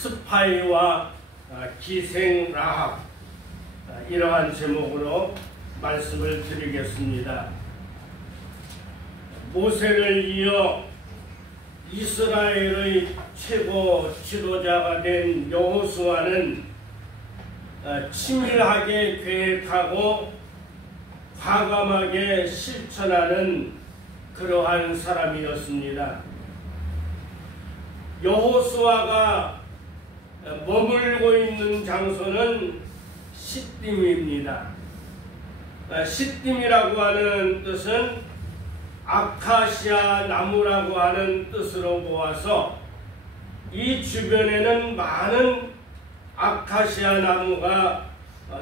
스파이와 기생 라합, 이러한 제목으로 말씀을 드리겠습니다. 모세를 이어 이스라엘의 최고 지도자가 된 여호수아는 치밀하게 계획하고 과감하게 실천하는 그러한 사람이었습니다. 여호수아가 머물고 있는 장소는 시딤입니다. 시딤이라고 하는 뜻은 아카시아 나무라고 하는 뜻으로 모아서 이 주변에는 많은 아카시아 나무가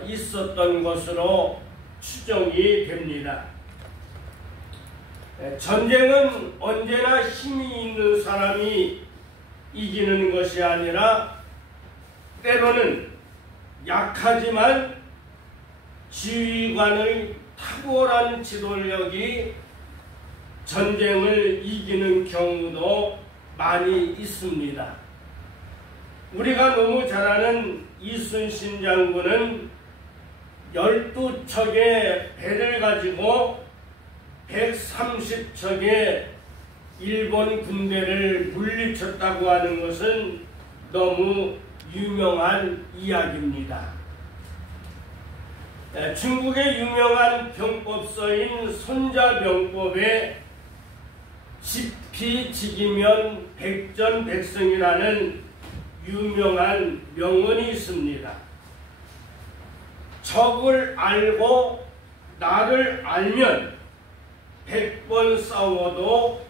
있었던 것으로 추정이 됩니다. 전쟁은 언제나 힘이 있는 사람이 이기는 것이 아니라 때로는 약하지만 지휘관의 탁월한 지도력이 전쟁을 이기는 경우도 많이 있습니다. 우리가 너무 잘 아는 이순신 장군은 12척의 배를 가지고 130척의 일본 군대를 물리쳤다고 하는 것은 너무 유명한 이야기입니다. 중국의 유명한 병법서인 손자병법에 집피지기면 백전백승이라는 유명한 명언이 있습니다. 적을 알고 나를 알면 100번 싸워도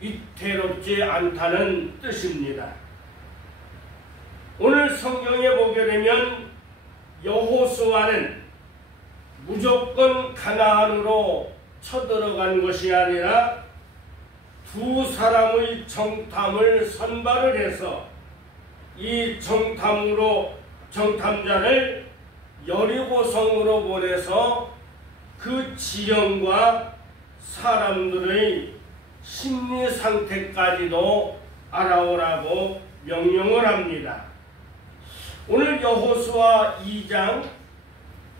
위태롭지 않다는 뜻입니다. 오늘 성경에 보게 되면 여호수아는 무조건 가나안으로 쳐들어간 것이 아니라 두 사람의 정탐을 선발을 해서 이 정탐자를 여리고성으로 보내서 그 지형과 사람들의 심리 상태까지도 알아오라고 명령을 합니다. 오늘 여호수아 2장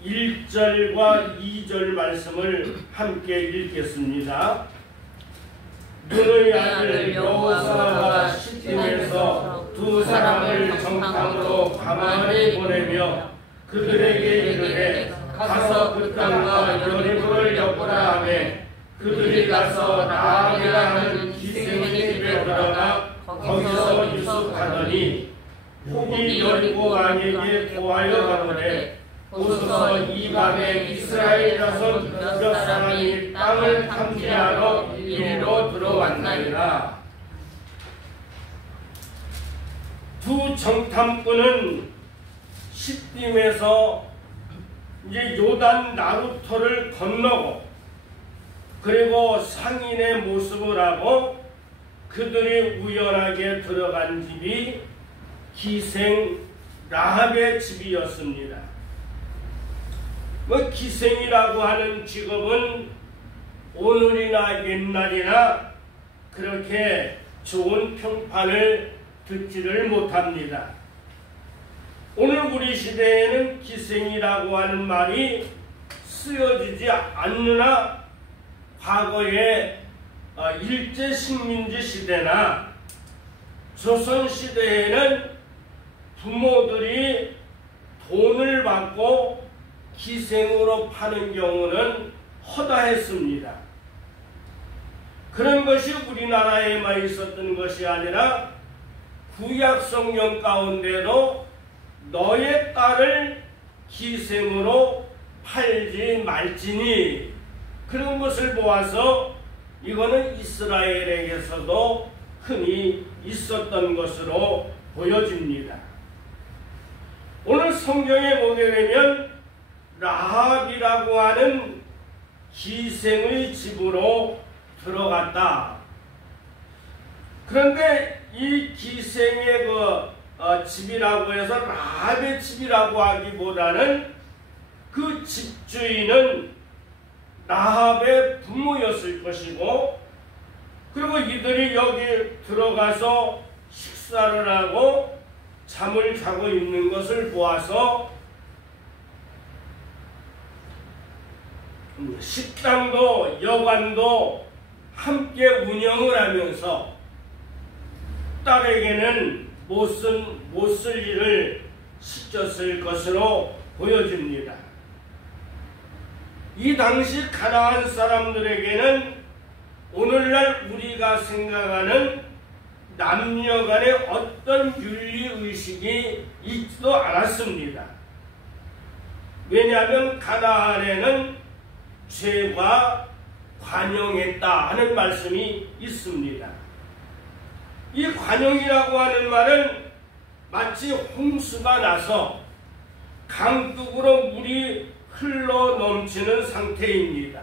1절과 2절 말씀을 함께 읽겠습니다. 눈의 아들 여호수아가 시딤에서 두 사람을 정탐으로 가만히 보내며 그들에게 이르되 가서 그 땅과 여리고를 엿보라 하며 그들이 가서 라합이라 하는 기생의 집에 들어가 거기서 유숙하더니 혹이 여리고 왕에게 고하여 가로되 오소서 이 밤에 이스라엘 자손 몇 사람이 땅을 탐지하러 이리로 들어왔나이다. 두 정탐꾼은 시딤에서 이제 요단 나루터를 건너고 그리고 상인의 모습을 하고 그들이 우연하게 들어간 집이 기생 라합의 집이었습니다. 기생이라고 하는 직업은 오늘이나 옛날이나 그렇게 좋은 평판을 듣지를 못합니다. 오늘 우리 시대에는 기생이라고 하는 말이 쓰여지지 않느나 과거에 일제식민지 시대나 조선시대에는 부모들이 돈을 받고 기생으로 파는 경우는 허다했습니다. 그런 것이 우리나라에만 있었던 것이 아니라 구약 성경 가운데도 너의 딸을 기생으로 팔지 말지니 그런 것을 보아서 이거는 이스라엘에게서도 흔히 있었던 것으로 보여집니다. 오늘 성경에 보게 되면 라합이라고 하는 기생의 집으로 들어갔다. 그런데 이 기생의 집이라고 해서 라합의 집이라고 하기보다는 그 집주인은 라합의 부모였을 것이고, 그리고 이들이 여기 들어가서 식사를 하고 잠을 자고 있는 것을 보아서 식당도 여관도 함께 운영을 하면서 딸에게는 못 쓸 일을 시켰을 것으로 보여집니다. 이 당시 가나안 사람들에게는 오늘날 우리가 생각하는 남녀 간의 어떤 윤리의식이 있지도 않았습니다. 왜냐하면 가나안에는 죄가 관용했다 하는 말씀이 있습니다. 이 관용이라고 하는 말은 마치 홍수가 나서 강둑으로 물이 흘러 넘치는 상태입니다.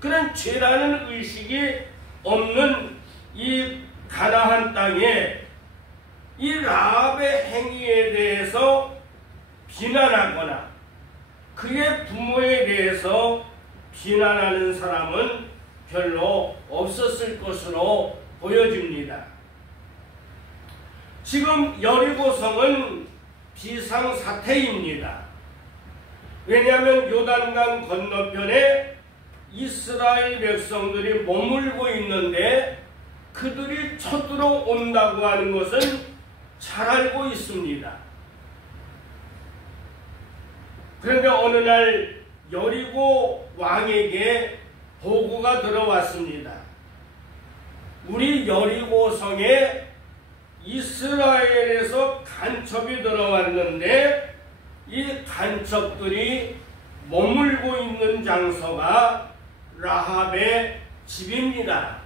그런 죄라는 의식이 없는 이 가나안 땅에 이 라합의 행위에 대해서 비난하거나 그의 부모에 대해서 비난하는 사람은 별로 없었을 것으로 보여집니다. 지금 여리고성은 비상사태입니다. 왜냐하면 요단강 건너편에 이스라엘 백성들이 머물고 있는데 그들이 쳐들어온다고 하는 것은 잘 알고 있습니다. 그런데 어느 날 여리고 왕에게 보고가 들어왔습니다. 우리 여리고성에 이스라엘에서 간첩이 들어왔는데 이 간첩들이 머물고 있는 장소가 라합의 집입니다.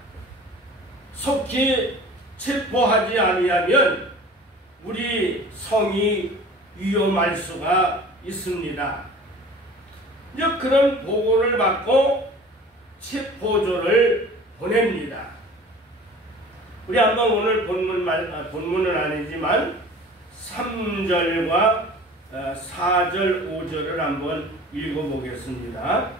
속히 체포하지 아니하면 우리 성이 위험할 수가 있습니다. 이제 그런 보고를 받고 체포조를 보냅니다. 우리 한번 오늘 본문은 아니지만 3절과 4절, 5절을 한번 읽어보겠습니다.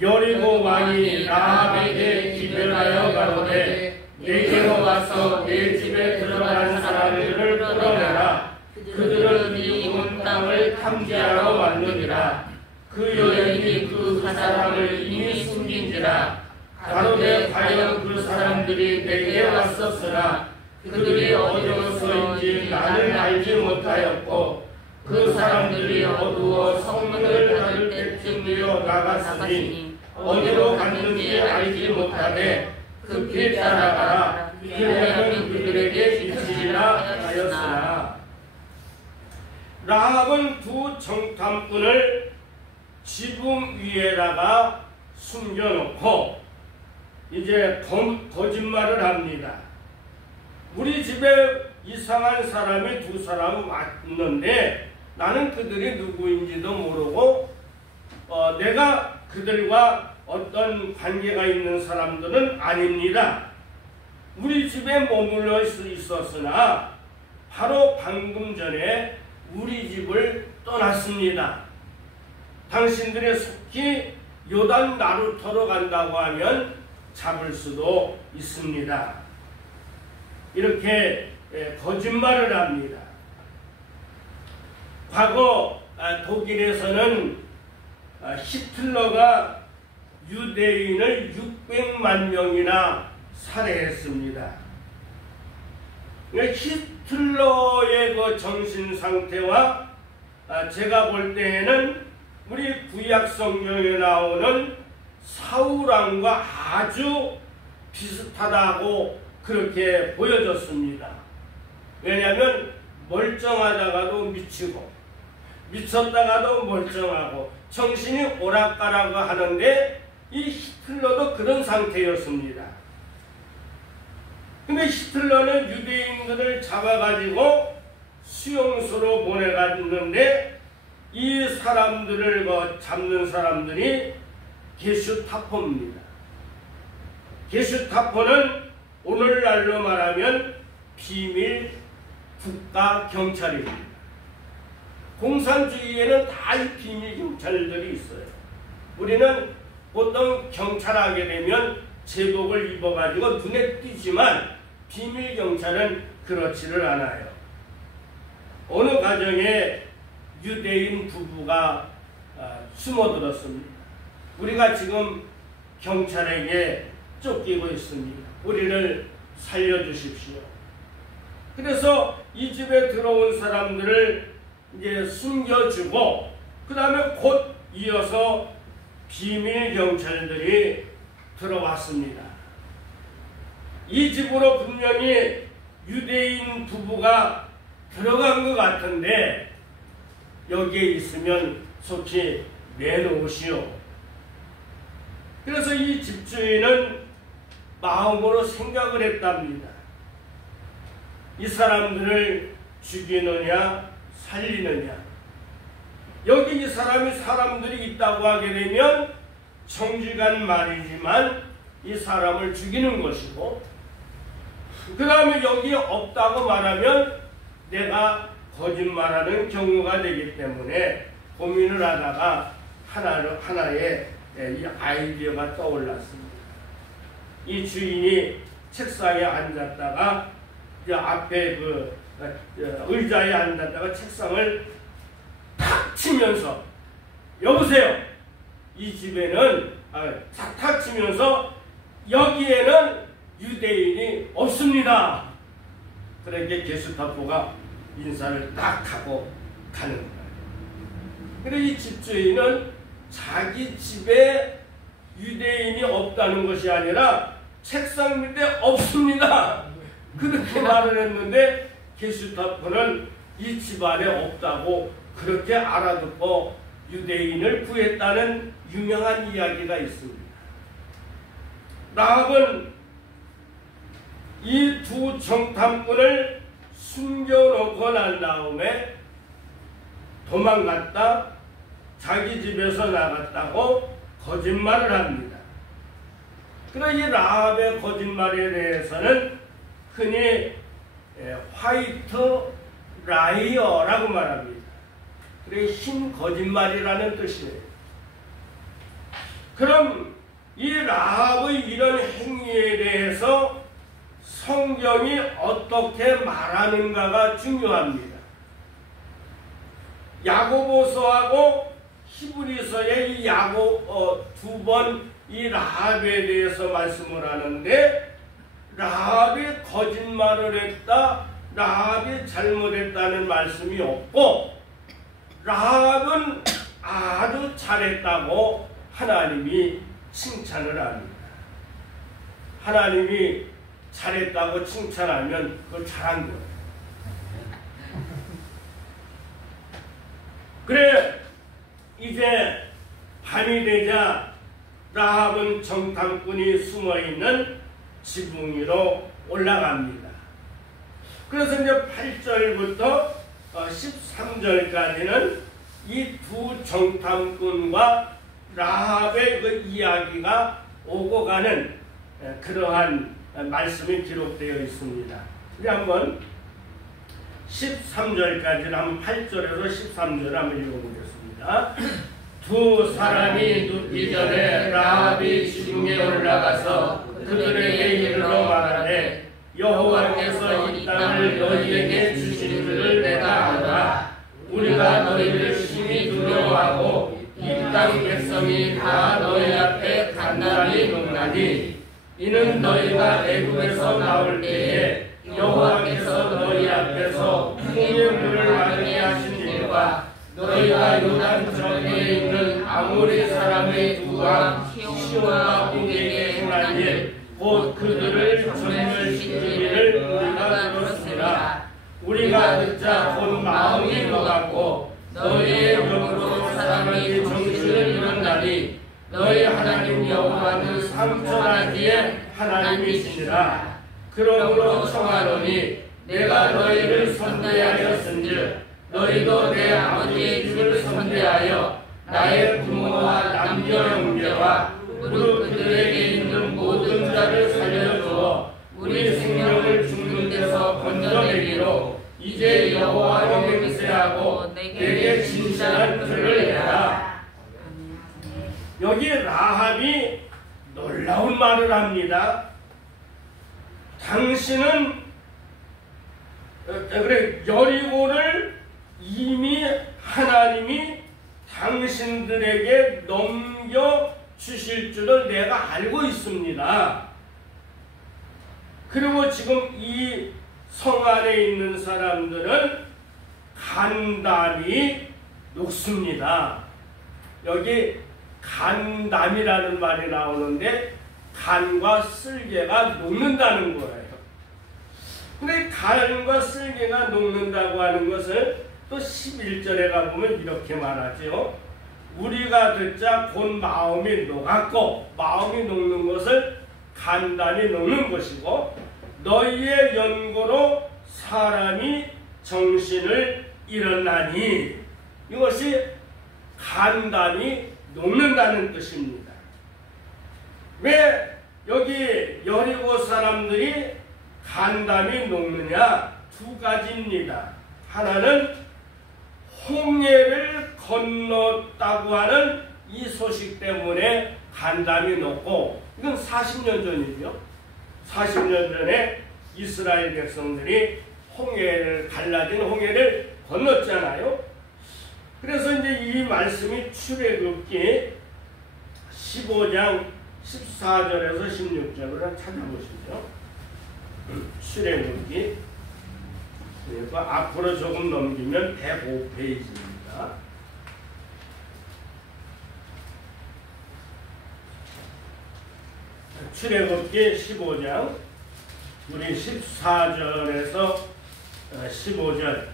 여리고 왕이 라합에게 기별하여 가로되 내게로 와서 내 집에 들어간 사람들을 끌어내라. 그들은 이 온 땅을 탐지하러 왔느니라. 그 여인이 그 사람을 이미 숨긴지라. 가로되 과연 그 사람들이 내게 왔었으나 그들이 어디로서인지 나는 알지 못하였고 그 사람들이 어두워 성문을 닫을 때쯤이여 나갔으니 어디로 갔는지 알지 못하되 급히 따라가라. 왜냐하면 그들에게 비치리라 하였으나. 라합은 두 정탐꾼을 지붕 위에다가 숨겨놓고 이제 거짓말을 합니다. 우리 집에 이상한 사람이 두 사람 왔는데 나는 그들이 누구인지도 모르고 내가 그들과 어떤 관계가 있는 사람들은 아닙니다. 우리 집에 머물러 있었으나 바로 방금 전에 우리 집을 떠났습니다. 당신들의 속히 요단 나루터로 간다고 하면 잡을 수도 있습니다. 이렇게 거짓말을 합니다. 과거 독일에서는 히틀러가 유대인을 600만 명이나 살해했습니다. 히틀러의 그 정신 상태와 제가 볼 때에는 우리 구약 성경에 나오는 사울왕과 아주 비슷하다고 그렇게 보여졌습니다. 왜냐하면 멀쩡하다가도 미치고 미쳤다가도 멀쩡하고 정신이 오락가락 하는데 이 히틀러도 그런 상태였습니다. 근데 히틀러는 유대인들을 잡아가지고 수용소로 보내갔는데 이 사람들을 잡는 사람들이 게슈타포입니다. 게슈타포는 오늘날로 말하면 비밀 국가 경찰입니다. 공산주의에는 다 이 비밀 경찰들이 있어요. 우리는 보통 경찰하게 되면 제복을 입어가지고 눈에 띄지만 비밀 경찰은 그렇지를 않아요. 어느 가정에 유대인 부부가 숨어들었습니다. 우리가 지금 경찰에게 쫓기고 있습니다. 우리를 살려주십시오. 그래서 이 집에 들어온 사람들을 이제 숨겨주고 그 다음에 곧 이어서 비밀 경찰들이 들어왔습니다. 이 집으로 분명히 유대인 부부가 들어간 것 같은데 여기에 있으면 속히 내놓으시오. 그래서 이 집주인은 마음으로 생각을 했답니다. 이 사람들을 죽이느냐 살리느냐. 여기 이 사람들이 있다고 하게 되면 정직한 말이지만 이 사람을 죽이는 것이고, 그 다음에 여기 없다고 말하면 내가 거짓말하는 경우가 되기 때문에 고민을 하다가 하나의 이 아이디어가 떠올랐습니다. 이 주인이 책상에 앉았다가 앞에 의자에 앉았다가 책상을 탁 치면서 여보세요. 이 집에는 탁 치면서 여기에는 유대인이 없습니다. 그렇게 게스타포가 인사를 딱 하고 가는 거예요. 그리고 이 집주인은 자기 집에 유대인이 없다는 것이 아니라 책상 밑에 없습니다. 그렇게 말을 했는데 게스타포는 이 집안에 없다고 그렇게 알아듣고 유대인을 구했다는 유명한 이야기가 있습니다. 라합은 이 두 정탐꾼을 숨겨놓고 난 다음에 도망갔다 자기 집에서 나갔다고 거짓말을 합니다. 그러나 이 라합의 거짓말에 대해서는 흔히 화이트 라이어라고 말합니다. 그래 흰 거짓말이라는 뜻이에요. 그럼 이 라합의 이런 행위에 대해서 성경이 어떻게 말하는가가 중요합니다. 야고보서하고 히브리서의 이 두 번 이 라합에 대해서 말씀을 하는데, 라합이 거짓말을 했다, 라합이 잘못했다는 말씀이 없고, 라합은 아주 잘했다고 하나님이 칭찬을 합니다. 하나님이 잘했다고 칭찬하면 그걸 잘한 거예요. 그래 이제 밤이 되자 라합은 정탐꾼이 숨어있는 지붕 위로 올라갑니다. 그래서 이제 8절부터 13절까지는 이 두 정탐꾼과 라합의 그 이야기가 오고 가는 그러한 말씀이 기록되어 있습니다. 우리 한번 13절까지는 한번 8절에서 13절을 한번 읽어보겠습니다. 두 사람이 눕기 전에 라합이 지붕에 올라가서 그들에게 이르러 말하되 여호와께서 이 땅을 너희에게 주신 줄을 내가 알아. 우리가 너희를 심히 두려워하고 이 땅 백성이 다 너희 앞에 간단히 녹나니 이는 너희가 애굽에서 나올 때에 여호와께서 너희 앞에서 홍해 물을 마르게 하신 일과 너희가 요단 저편에 있는 아모리 사람의 두 왕 시온과 옥에게 행한 일 곧 그들을 전멸시키기를 우리가 들었으나 우리가 듣자 곧 마음이 녹았고 너희의 영으로 사람이 정신을 잃었나니 너희 하나님 여호와는 상천하기에 하나님이시니라. 그러므로 청하노니 내가 너희를 선대하였은즉 너희도 내 아버지의 집을 선대하여 나의 부모와 남녀 형제와 무릇 그들에게 있는 모든 자를 살려주어 우리 생명을 죽는 데서 건져내기로 이제 여호와로 맹세하고 내게 진실한 글을 해라. 여기 라합이 놀라운 말을 합니다. 당신은 그래 여리고를 이미 하나님이 당신들에게 넘겨주실 줄을 내가 알고 있습니다. 그리고 지금 이 성 안에 있는 사람들은 간담이 녹습니다. 여기 간담이라는 말이 나오는데 간과 쓸개가 녹는다는 거예요. 근데 간과 쓸개가 녹는다고 하는 것을 또 11절에 가보면 이렇게 말하죠. 우리가 듣자 곧 마음이 녹았고, 마음이 녹는 것을 간담이 녹는 것이고, 너희의 연고로 사람이 정신을 잃었나니, 이것이 간담이 녹는다는 뜻입니다. 왜 여기 여리고 사람들이 간담이 녹느냐? 두 가지입니다. 하나는 홍해를 건넜다고 하는 이 소식 때문에 간담이 녹고, 이건 40년 전이죠. 40년 전에 이스라엘 백성들이 갈라진 홍해를 건넜잖아요. 그래서 이제 이 말씀이 출애굽기 15장 14절에서 16절을 찾아보시죠. 출애굽기, 그러니까 앞으로 조금 넘기면 105페이지입니다. 출애굽기 15장, 우리 14절에서 15절,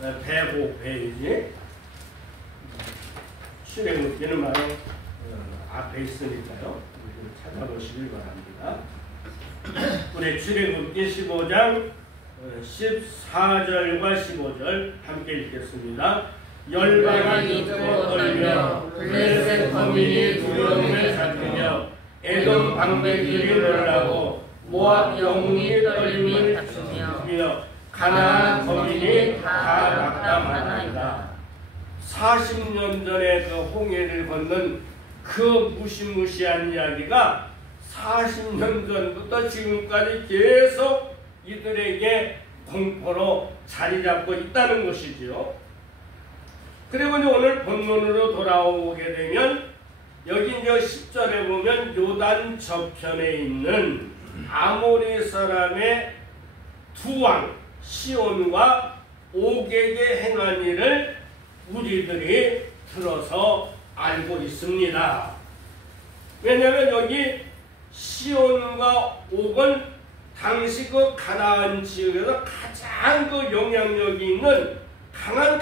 105페이지. 출애굽기는 바로 앞에 있으니까요. 찾아보시길 바랍니다. 우리 출애굽기 15장 14절과 15절 함께 읽겠습니다. 열방이 듣고 떨며 블레셋 거민이 두려움에 잡히며 에돔 방백들이 놀라고 모압 영웅이 떨림이 다투며 가나안 거민이 다 낙담하나이다. 40년 전에 그 홍해를 건넌 그 무시무시한 이야기가 40년 전부터 지금까지 계속 이들에게 공포로 자리 잡고 있다는 것이지요. 그리고 이제 오늘 본문으로 돌아오게 되면 여기 이제 10절에 보면 요단 저편에 있는 아모리 사람의 두 왕 시온과 오게게 행한 일을 우리들이 들어서 알고 있습니다. 왜냐하면 여기 시온과 옥은 당시 그 가나안 지역에서 가장 그 영향력이 있는 강한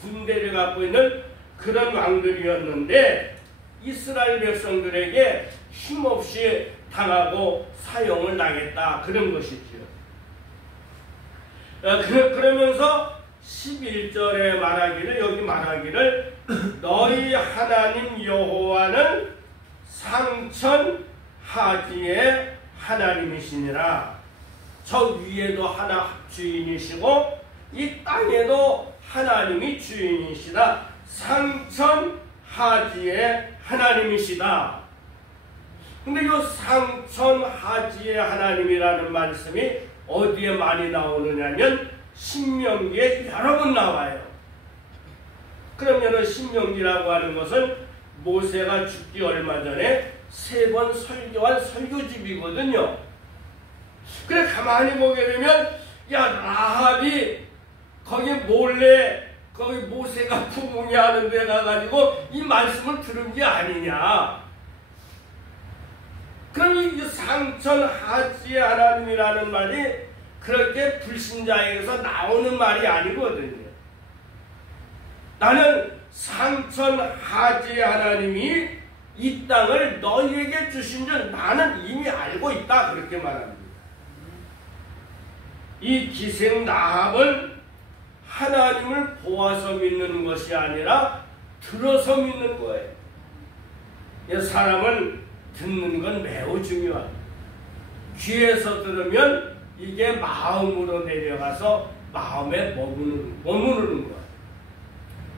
군대를 갖고 있는 그런 왕들이었는데 이스라엘 백성들에게 힘없이 당하고 사형을 당했다, 그런 것이죠. 그러면서 11절에 말하기를, 여기 말하기를 너희 하나님 여호와는 상천 하지의 하나님이시니라. 저 위에도 하나 주인이시고 이 땅에도 하나님이 주인이시다. 상천 하지의 하나님이시다. 근데 이 상천 하지의 하나님이라는 말씀이 어디에 많이 나오느냐면 신명기에 여러 번 나와요. 그러면 신명기라고 하는 것은 모세가 죽기 얼마 전에 3번 설교한 설교집이거든요. 그래 가만히 보게 되면 야, 라합이 거기 몰래 거기 모세가 부흥하는 데 가가지고 이 말씀을 들은 게 아니냐. 그럼 이 상천 하지의 하나님이라는 말이 그렇게 불신자에게서 나오는 말이 아니거든요. 나는 상천 하지의 하나님이 이 땅을 너희에게 주신 줄 나는 이미 알고 있다, 그렇게 말합니다. 이 기생 라합은 하나님을 보아서 믿는 것이 아니라 들어서 믿는 거예요. 사람은 듣는 건 매우 중요합니다. 귀에서 들으면 이게 마음으로 내려가서 마음에 머무르는 거예요.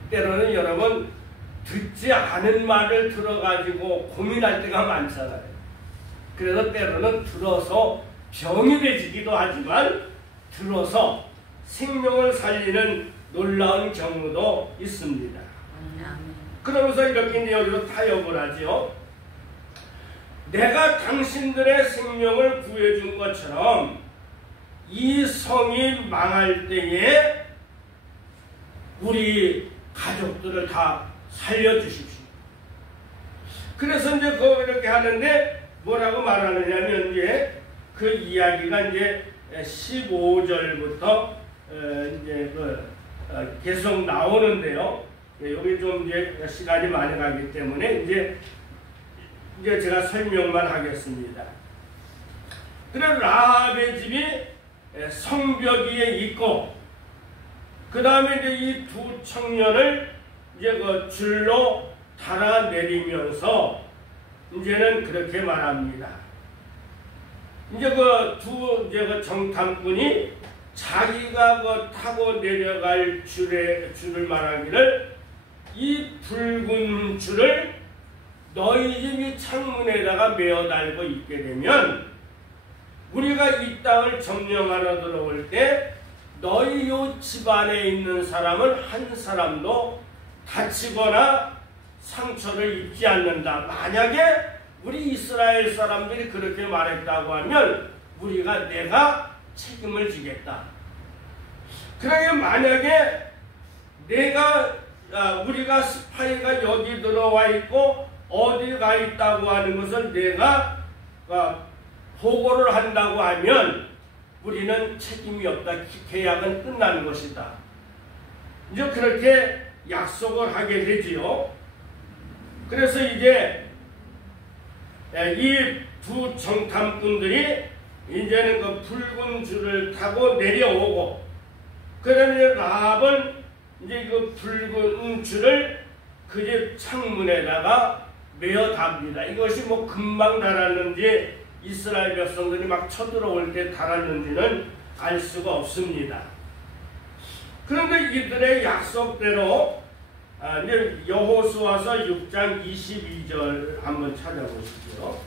때로는 여러분 듣지 않은 말을 들어가지고 고민할 때가 많잖아요. 그래서 때로는 들어서 병이 되지기도 하지만 들어서 생명을 살리는 놀라운 경우도 있습니다. 그러면서 이렇게 이제 여기서 타협을 하죠. 내가 당신들의 생명을 구해준 것처럼 이 성이 망할 때에 우리 가족들을 다 살려주십시오. 그래서 이제 이렇게 하는데 뭐라고 말하느냐면 이제 그 이야기가 이제 15절부터 이제 계속 나오는데요. 여기 좀 이제 시간이 많이 가기 때문에 이제 제가 설명만 하겠습니다. 그래 라합의 집이 성벽 위에 있고, 그 다음에 이제 이 두 청년을 이제 그 줄로 달아 내리면서 이제는 그렇게 말합니다. 이제 그 정탐꾼이 자기가 타고 내려갈 줄을 말하기를, 이 붉은 줄을 너희 집이 창문에다가 메어 달고 있게 되면 우리가 이 땅을 점령하러 들어올 때 너희 요 집안에 있는 사람은 한 사람도 다치거나 상처를 입지 않는다. 만약에 우리 이스라엘 사람들이 그렇게 말했다고 하면 내가 책임을 지겠다. 그러게 만약에 우리가 스파이가 여기 들어와 있고 어디 가 있다고 하는 것을 내가 보고를 한다고 하면 우리는 책임이 없다. 계약은 끝난 것이다. 이제 그렇게 약속을 하게 되지요. 그래서 이제 이 두 정탐꾼들이 이제는 그 붉은 줄을 타고 내려오고, 그러면 라합은 이제 그 붉은 줄을 그 집 창문에다가 메어 답니다. 이것이 뭐 금방 달았는지 이스라엘 백성들이 막 쳐들어올 때 달았는지는 알 수가 없습니다. 그런데 이들의 약속대로 이제 여호수아서 6장 22절 한번 찾아보시죠.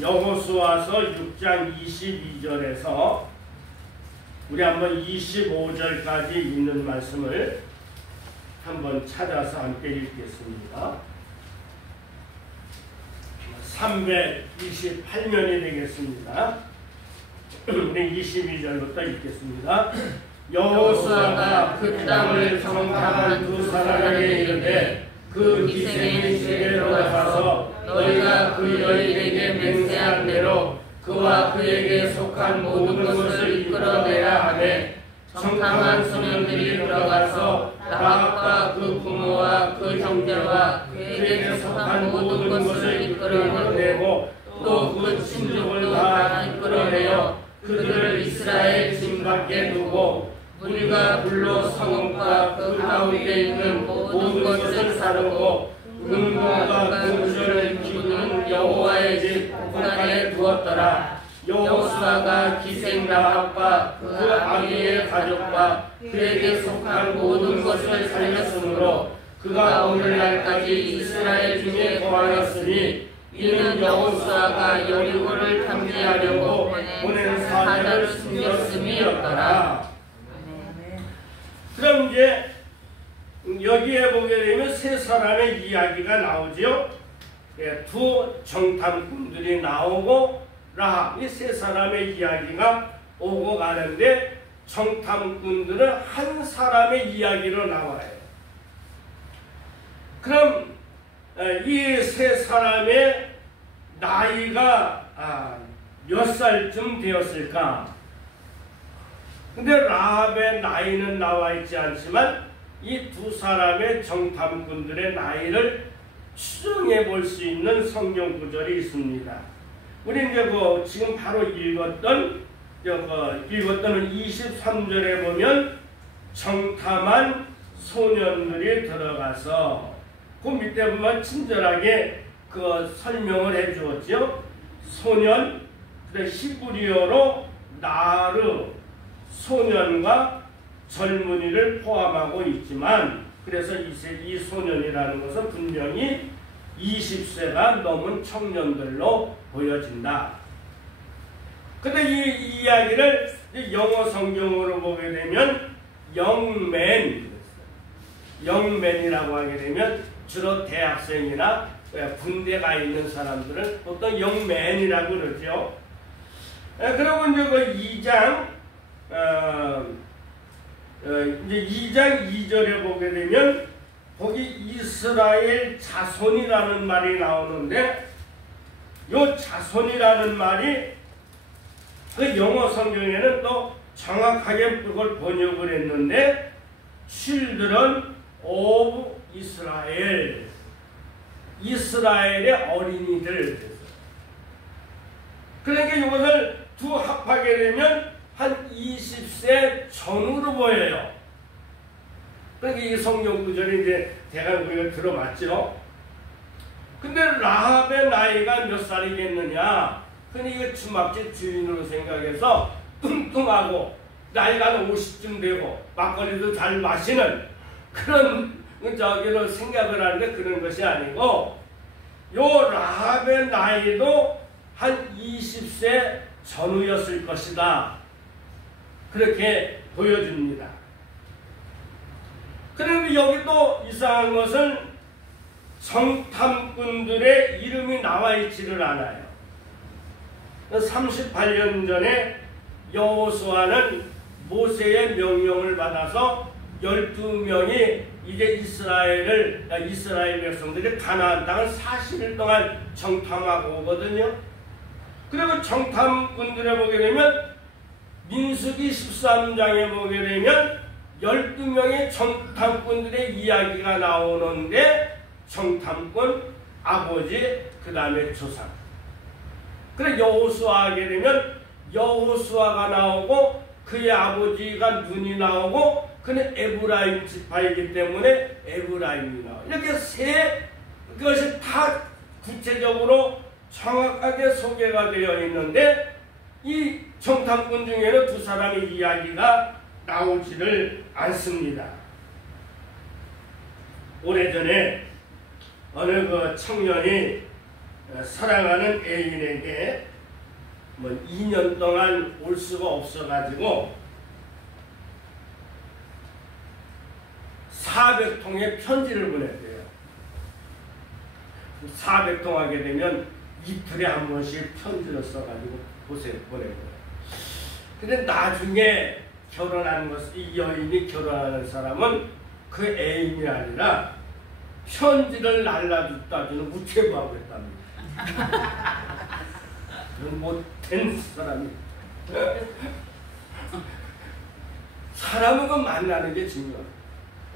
여호수아서 6장 22절에서 우리 한번 25절까지 있는 말씀을 한번 찾아서 함께 읽겠습니다. 328년이 되겠습니다. 우리 22절부터 읽겠습니다. 여호수아가 그 땅을 정탐한 두 사람에게 이르되 그 기생의 집에 들어가서 너희가 그 여인에게 맹세한 대로 그와 그에게 속한 모든 것을 이끌어내야 하되, 정탐한 소년들이 들어가서 라합과 그 부모와 그 형제와 그에게 속한 모든 것을 이끌어내고 또 그 친족을 다 이끌어내어 그들을 이스라엘 진 밖에 두고 우리가 불로 성읍과 그 가운데 있는 모든 것을 사르고 은공과 금주를 기두는 여호와의 집 곳간에 두었더라. 여호수아가 기생 라합과 그 아비의 가족과 그에게 속한 모든 것을 살렸으므로 그가 오늘날까지 이스라엘 중에 거하였으니, 이는 여호수아가 여리고를 탐지하려고 보낸 사자를 숨겼음이었더라. 그럼 이제 여기에 보게 되면 세 사람의 이야기가 나오죠. 두 정탐꾼들이 나오고 라합, 이 세 사람의 이야기가 오고 가는데 정탐꾼들은 한 사람의 이야기로 나와요. 그럼 이 세 사람의 나이가 몇 살쯤 되었을까? 근데 라합의 나이는 나와 있지 않지만 이 두 사람의 정탐꾼들의 나이를 추정해 볼 수 있는 성경 구절이 있습니다. 우리 이제 지금 바로 읽었던 23절에 보면 정탐한 소년들이 들어가서 그 밑에 보면 친절하게 그 설명을 해 주었죠. 소년, 히브리어로 나르, 소년과 젊은이를 포함하고 있지만, 그래서 이 소년이라는 것은 분명히 20세가 넘은 청년들로 보여진다. 근데 이 이야기를 영어 성경으로 보게 되면 영맨이라고 하게 되면 주로 대학생이나 군대가 있는 사람들은 보통 영맨이라고 그러죠. 그리고 이제 그 2장 이제 2장 2절에 보게 되면 거기 이스라엘 자손이라는 말이 나오는데, 요 자손이라는 말이 그 영어 성경에는 또 정확하게 그걸 번역을 했는데 Children of Israel, 이스라엘의 어린이들. 그러니까 이것을 두 합하게 되면 한 20세 전후로 보여요. 그러니까 이 성경 구절이 이제 대강 우리가 들어봤죠. 근데 라합의 나이가 몇 살이겠느냐? 근데 이거 주막집 주인으로 생각해서 뚱뚱하고 나이가 50쯤 되고 막걸리도 잘 마시는 그런 저기로 생각을 하는데, 그런 것이 아니고 요 라합의 나이도 한 20세 전후였을 것이다. 그렇게 보여줍니다. 그런데 여기 또 이상한 것은 정탐꾼들의 이름이 나와 있지를 않아요. 38년 전에 여호수아는 모세의 명령을 받아서 12명이 이제 이스라엘 백성들이 가나안 땅을 40일 동안 정탐하고 오거든요. 그리고 정탐꾼들에 보게 되면 민수기 13장에 보게 되면 12명의 정탐꾼들의 이야기가 나오는데, 정탐꾼, 아버지, 그 다음에 조상. 그래 여호수아 하게 되면 여호수아가 나오고 그의 아버지가 눈이 나오고 그는 에브라임 지파이기 때문에 에브라임이 나와요. 이렇게 그것이 다 구체적으로 정확하게 소개가 되어 있는데, 이 정탐꾼 중에는 두 사람의 이야기가 나오지를 않습니다. 오래전에 어느 그 청년이 사랑하는 애인에게 2년 동안 올 수가 없어가지고 400통의 편지를 보냈대요. 400통 하게 되면 이틀에 한 번씩 편지를 써가지고 보내고요. 근데 나중에 결혼하는 것은, 이 여인이 결혼하는 사람은 그 애인이 아니라 편지를 날라줬다 주는 우체부하고 했답니다. 그런 못된 사람이. 사람은 그 만나는 게 중요해요.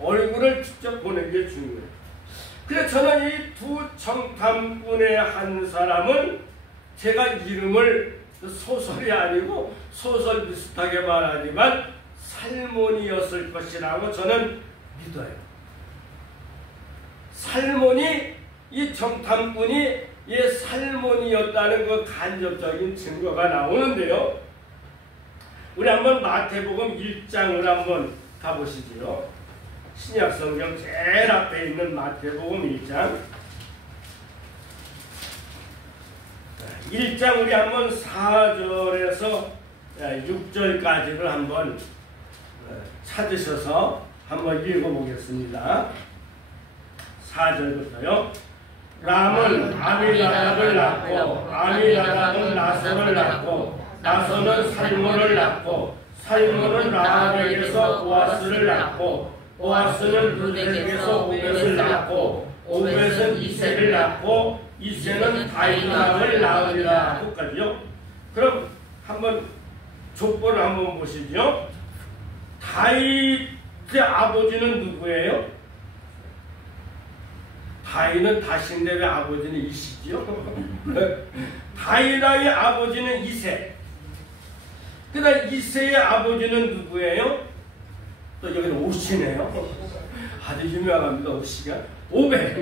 얼굴을 직접 보는 게 중요해요. 그래서 저는 이 두 정탐꾼의 한 사람은 제가 이름을 소설이 아니고 소설 비슷하게 말하지만 살몬이었을 것이라고 저는 믿어요. 살몬이, 이 정탐꾼이 살몬이었다는 그 간접적인 증거가 나오는데요. 우리 한번 마태복음 1장을 한번 가보시죠. 신약성경 제일 앞에 있는 마태복음 1장. 1장 우리 한번 4절에서 6절까지를 한번 찾으셔서 한번 읽어보겠습니다. 4절부터요. 람은 아미나답을 낳고, 아미나답은 나손을 낳고, 나손은 살몬을 낳고, 살몬은 라합에게서 보아스를 낳고, 보아스는 룻에게서 오벳을 낳고, 오벳은 이새를 낳고, 이새는 다이나를 낳으리라. 끝까지요. 그럼 한번 족보를 한번 보시죠. 다윗의 아버지는 누구예요? 다윗은 다신데 왜 아버지는 이시지요? 다윗의 아버지는 이새. 그 다음 이새의 아버지는 누구예요? 또 여기는 오시네요. 아주 유명합니다. 오시가. 오벳.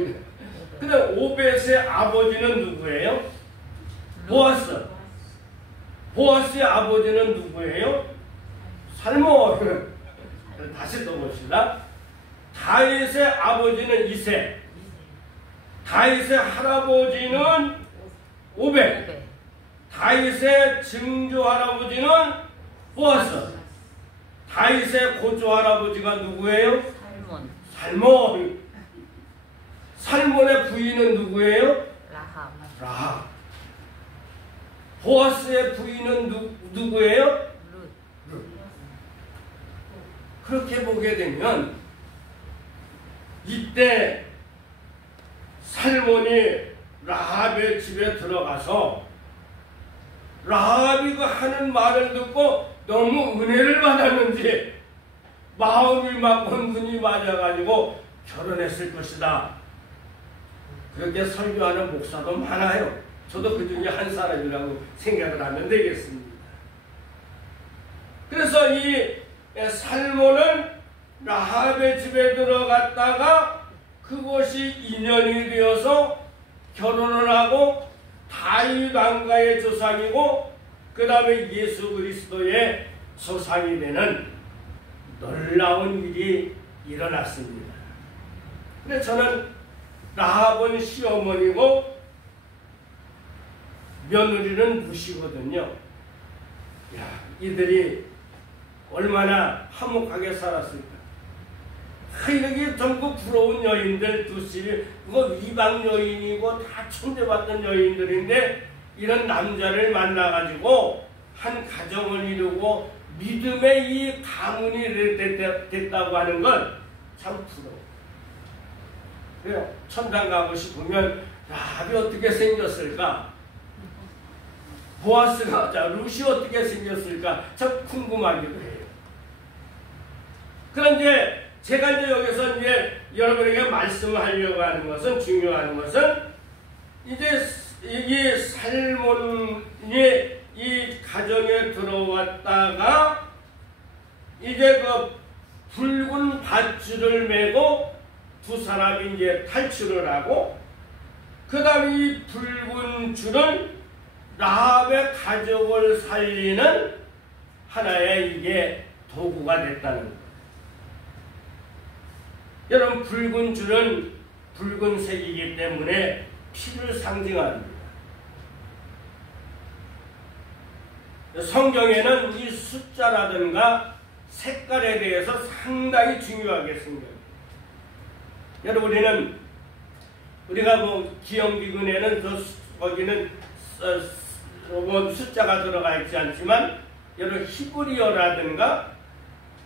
그 다음 오벳의 아버지는 누구예요? 보아스. 보아스의 아버지는 누구예요? 살몬. 다시 또 봅시다. 다윗의 아버지는 이새. 다윗의 할아버지는 오벳. 다윗의 증조 할아버지는 보아스. 다윗의 고조 할아버지가 누구예요? 살몬. 살몬. 살몬의 부인은 누구예요? 라합. 라합. 보아스의 부인은 누구예요? 룻. 그렇게 보게 되면 이때 살몬이 라합의 집에 들어가서 라합이 그 하는 말을 듣고 너무 은혜를 받았는지 마음이 맞고 눈이 맞아가지고 결혼했을 것이다. 그렇게 설교하는 목사도 많아요. 저도 그 중에 한 사람이라고 생각을 하면 되겠습니다. 그래서 이 살몬은 라합의 집에 들어갔다가 그것이 인연이 되어서 결혼을 하고 다윗 왕가의 조상이고 그 다음에 예수 그리스도의 조상이 되는 놀라운 일이 일어났습니다. 그래서 저는 라합은 시어머니고 며느리는 무시거든요. 야, 이들이 얼마나 화목하게 살았을까. 이렇게 전부 부러운 여인들 두시, 그거 이방 여인이고 다 천대받던 여인들인데 이런 남자를 만나가지고 한 가정을 이루고 믿음의 이 가문이 됐다고 하는 건 참 부러워. 그래요. 천당 가고 싶으면 라합이 어떻게 생겼을까? 보아스가, 룻이 어떻게 생겼을까? 참 궁금하기도 해요. 그런데 제가 이제 여기서 이제 여러분에게 말씀하려고 하는 것은, 중요한 것은, 이제 이 살몬이 이 가정에 들어왔다가 이제 그 붉은 밧줄을 메고 두 사람이 이제 탈출을 하고 그 다음에 이 붉은 줄은 라합의 가족을 살리는 하나의 이게 도구가 됐다는 거예요. 여러분, 붉은 줄은 붉은색이기 때문에 피를 상징합니다. 성경에는 이 숫자라든가 색깔에 대해서 상당히 중요하게 생겨요. 여러분, 우리가 뭐 기영비근에는 거기는 숫자가 들어가 있지 않지만 여러분 히브리어라든가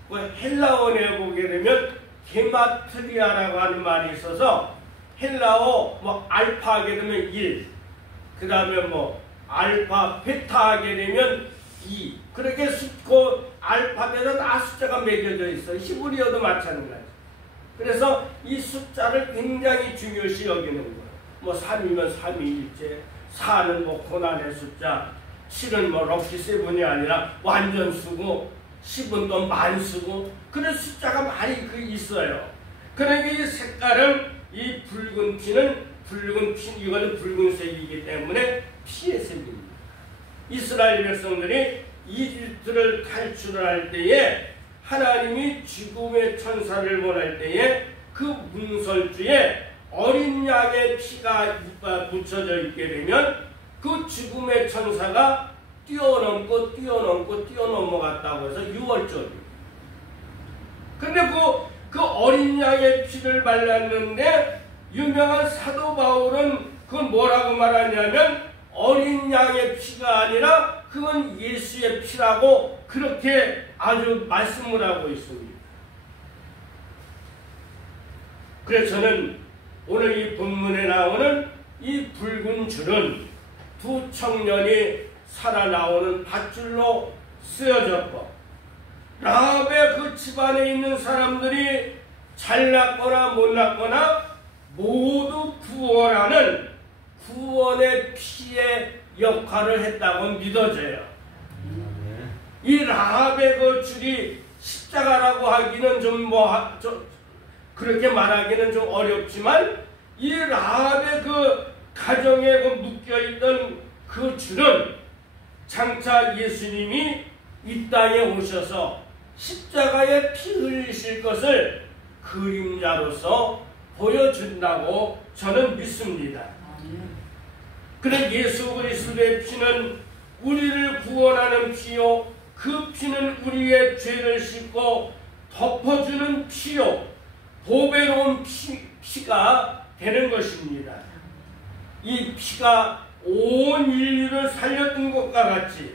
그 헬라어에 보게 되면 게마트리아라고 하는 말이 있어서 헬라어 뭐 알파 하게 되면 1, 그 다음에 뭐 알파 베타 하게 되면 2, 그렇게 그 알파벳은 다 숫자가 매겨져 있어요. 히브리어도 마찬가지. 그래서 이 숫자를 굉장히 중요시 여기는 거예요. 뭐 3이면 3이 일제, 4는 뭐 고난의 숫자, 7은 뭐 럭키 세븐이 아니라 완전 수고, 10은 또 만수고, 그런 숫자가 많이 있어요. 그러니까 이 색깔은 이 붉은 피는 이거는 붉은색이기 때문에 피의 색입니다. 이스라엘 백성들이 이집트를 탈출을 할 때에 하나님이 죽음의 천사를 보낼 때에 그 문설주에 어린 양의 피가 묻혀져 있게 되면 그 죽음의 천사가 뛰어넘어갔다고 해서 6월절이에요. 근데 그 어린 양의 피를 발랐는데 유명한 사도 바울은 그건 뭐라고 말하냐면 어린 양의 피가 아니라 그건 예수의 피라고 그렇게 아주 말씀을 하고 있습니다. 그래서 저는 오늘 이 본문에 나오는 이 붉은 줄은 두 청년이 살아나오는 밧줄로 쓰여졌고 라합의 그 집안에 있는 사람들이 잘났거나 못났거나 모두 구원하는 구원의 피의 역할을 했다고 믿어져요. 이 라합의 그 줄이 십자가라고 하기는 좀 그렇게 말하기는 좀 어렵지만 이 라합의 그 가정에 그 묶여있던 그 줄은 장차 예수님이 이 땅에 오셔서 십자가에 피 흘리실 것을 그림자로서 보여준다고 저는 믿습니다. 그래 예수 그리스도의 피는 우리를 구원하는 피요 그 피는 우리의 죄를 씻고 덮어주는 피요 보배로운 피가 되는 것입니다. 이 피가 온 인류를 살렸던 것과 같이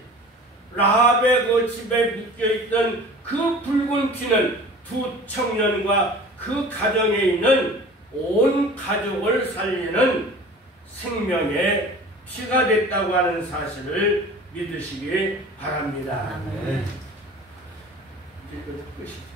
라합의 그 집에 묶여있던 그 붉은 피는 두 청년과 그 가정에 있는 온 가족을 살리는 생명의 피가 됐다고 하는 사실을 믿으시기 바랍니다. 네. 이제 끝이죠.